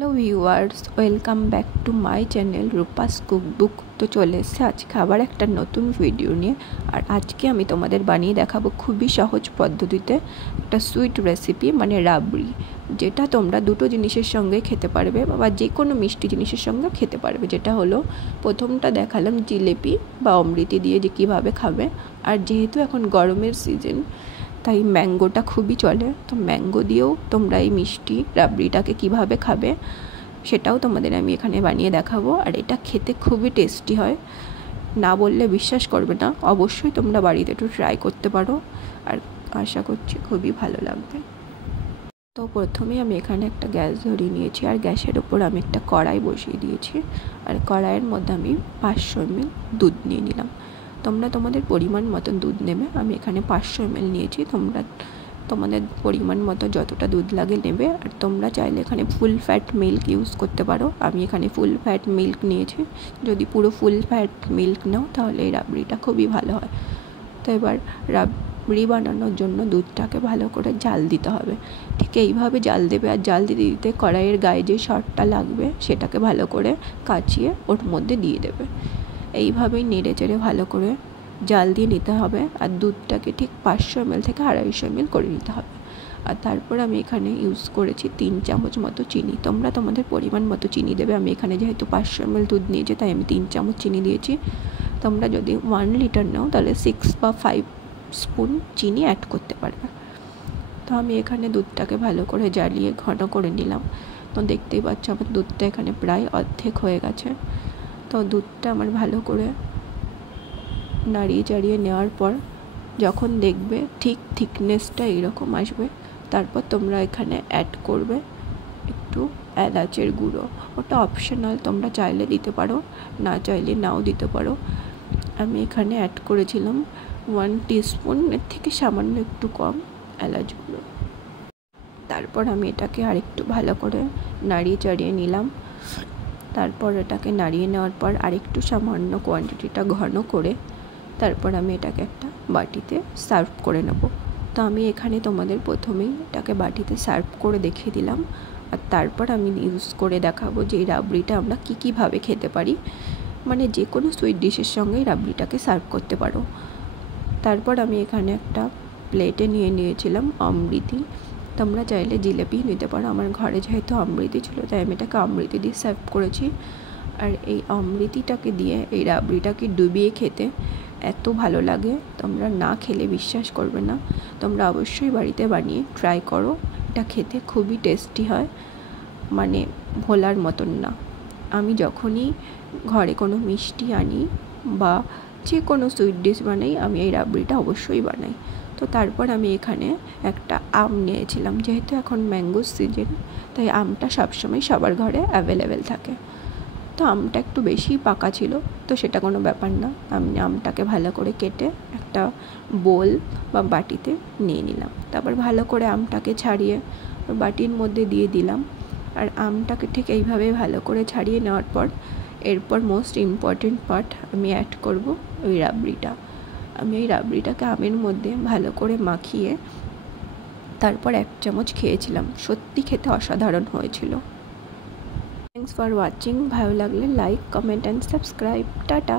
Hello viewers, welcome back to my channel Rupa's cookbook. তো চলে এসছে আজকে আবার একটা নতুন ভিডিও নিয়ে। আর আজকে আমি তোমাদের বানিয়ে দেখাবো খুবই সহজ পদ্ধতিতে একটা সুইট রেসিপি, মানে রাবড়ি, যেটা তোমরা দুটো জিনিসের সঙ্গে খেতে পারবে বা যে কোনো মিষ্টি জিনিসের সঙ্গে খেতে পারবে। যেটা হলো, প্রথমটা দেখালাম জিলেপি বা অমৃতি দিয়ে যে কীভাবে খাবে। আর যেহেতু এখন গরমের সিজন, তাই ম্যাঙ্গোটা খুবই চলে, তো ম্যাঙ্গো দিয়েও তোমরা এই মিষ্টি রাবড়িটাকে কিভাবে খাবে সেটাও তোমাদের আমি এখানে বানিয়ে দেখাবো। আর এটা খেতে খুবই টেস্টি হয়, না বললে বিশ্বাস করবে না। অবশ্যই তোমরা বাড়িতে একটু ট্রাই করতে পারো, আর আশা করছি খুবই ভালো লাগবে। তো প্রথমে আমি এখানে একটা গ্যাস ধরিয়ে নিয়েছি, আর গ্যাসের ওপর আমি একটা কড়াই বসিয়ে দিয়েছি। আর কড়াইয়ের মধ্যে আমি 500 ml দুধ নিয়ে নিলাম। তোমরা তোমাদের পরিমাণ মতন দুধ নেবে। আমি এখানে 500 ml নিয়েছি, তোমরা তোমাদের পরিমাণ মতো যতটা দুধ লাগে নেবে। আর তোমরা চাইলে এখানে ফুল ফ্যাট মিল্ক ইউজ করতে পারো। আমি এখানে ফুল ফ্যাট মিল্ক নিয়েছি। যদি পুরো ফুল ফ্যাট মিল্ক নাও তাহলে এই রাবড়িটা খুবই ভালো হয়। তো এবার রাবড়ি বানানোর জন্য দুধটাকে ভালো করে জাল দিতে হবে। ঠিক এইভাবে জাল দেবে, আর জাল দিতে দিতে কড়াইয়ের গায়ে যে সরটা লাগবে সেটাকে ভালো করে কাচিয়ে ওর মধ্যে দিয়ে দেবে। এইভাবেই নেড়ে চেড়ে ভালো করে জাল দিয়ে নিতে হবে। আর দুধটাকে ঠিক 500 ml থেকে 250 ml করে নিতে হবে। আর তারপর আমি এখানে ইউজ করেছি 3 চামচ মতো চিনি। তোমরা তোমাদের পরিমাণ মতো চিনি দেবে। আমি এখানে যেহেতু 500 ml দুধ নিয়েছি, তাই আমি 3 চামচ চিনি দিয়েছি। তোমরা যদি 1 লিটার নাও তাহলে 6 বা 5 স্পুন চিনি অ্যাড করতে পারবে। তো আমি এখানে দুধটাকে ভালো করে জ্বালিয়ে ঘন করে নিলাম। তো দেখতেই পাচ্ছ আমার দুধটা এখানে প্রায় অর্ধেক হয়ে গেছে। তো দুধটা আমার ভালো করে নাড়িয়ে চাড়িয়ে নেওয়ার পর যখন দেখবে ঠিক থিকনেসটা এরকম আসবে, তারপর তোমরা এখানে অ্যাড করবে একটু এলাচের গুঁড়ো। ওটা অপশনাল, তোমরা চাইলে দিতে পারো, না চাইলে নাও দিতে পারো। আমি এখানে অ্যাড করেছিলাম 1 টিস্পুন, এর থেকে সামান্য একটু কম এলাচ গুঁড়ো। তারপর আমি এটাকে আরেকটু ভালো করে নাড়িয়ে চাড়িয়ে নিলাম। তারপর এটাকে নাড়িয়ে নেওয়ার পর আরেকটু সামান্য কোয়ান্টিটিটা ঘন করে তারপর আমি এটাকে একটা বাটিতে সার্ভ করে নেব। তো আমি এখানে তোমাদের প্রথমেই এটাকে বাটিতে সার্ভ করে দেখিয়ে দিলাম। আর তারপর আমি ইউজ করে দেখাবো যে এই রাবড়িটা আমরা কীভাবে খেতে পারি, মানে যে কোনো সুইট ডিশের সঙ্গেই রাবড়িটাকে সার্ভ করতে পারো। তারপর আমি এখানে একটা প্লেটে নিয়ে নিয়েছিলাম অমৃতি। তোমরা চাইলে জিলেপি নিতে পারো। আমার ঘরে যেহেতু অমৃতি ছিল, তাই আমি এটাকে অমৃতি দিয়ে সার্ভ করেছি। আর এই অমৃতিটাকে দিয়ে এই রাবড়িটাকে ডুবিয়ে খেতে এত ভালো লাগে, তোমরা না খেলে বিশ্বাস করবে না। তোমরা অবশ্যই বাড়িতে বানিয়ে ট্রাই করো। এটা খেতে খুবই টেস্টি হয়, মানে ভোলার মতন না। আমি যখনই ঘরে কোনো মিষ্টি আনি বা যে কোনো সুইট ডিশ বানাই, আমি এই রাবড়িটা অবশ্যই বানাই। তো তারপর আমি এখানে একটা আম নিয়েছিলাম। যেহেতু এখন ম্যাঙ্গোর সিজন, তাই আমটা সবসময় সবার ঘরে অ্যাভেলেবেল থাকে। তো আমটা একটু বেশি পাকা ছিল, তো সেটা কোনো ব্যাপার না। আমি আমটাকে ভালো করে কেটে একটা বোল বা বাটিতে নিয়ে নিলাম। তারপর ভালো করে আমটাকে ছাড়িয়ে বাটির মধ্যে দিয়ে দিলাম। আর আমটাকে ঠিক এইভাবে ভালো করে ছাড়িয়ে নেওয়ার পর এরপর মোস্ট ইম্পর্টেন্ট পার্ট আমি অ্যাড করব ওই রাবড়িটা। আমি এই রাবড়িটাকে আমের মধ্যে ভালো করে মাখিয়ে তারপর 1 চামচ খেয়েছিলাম। সত্যি খেতে অসাধারণ হয়েছিল। Thanks for watching. ভালো লাগলে like, comment and subscribe. Tata.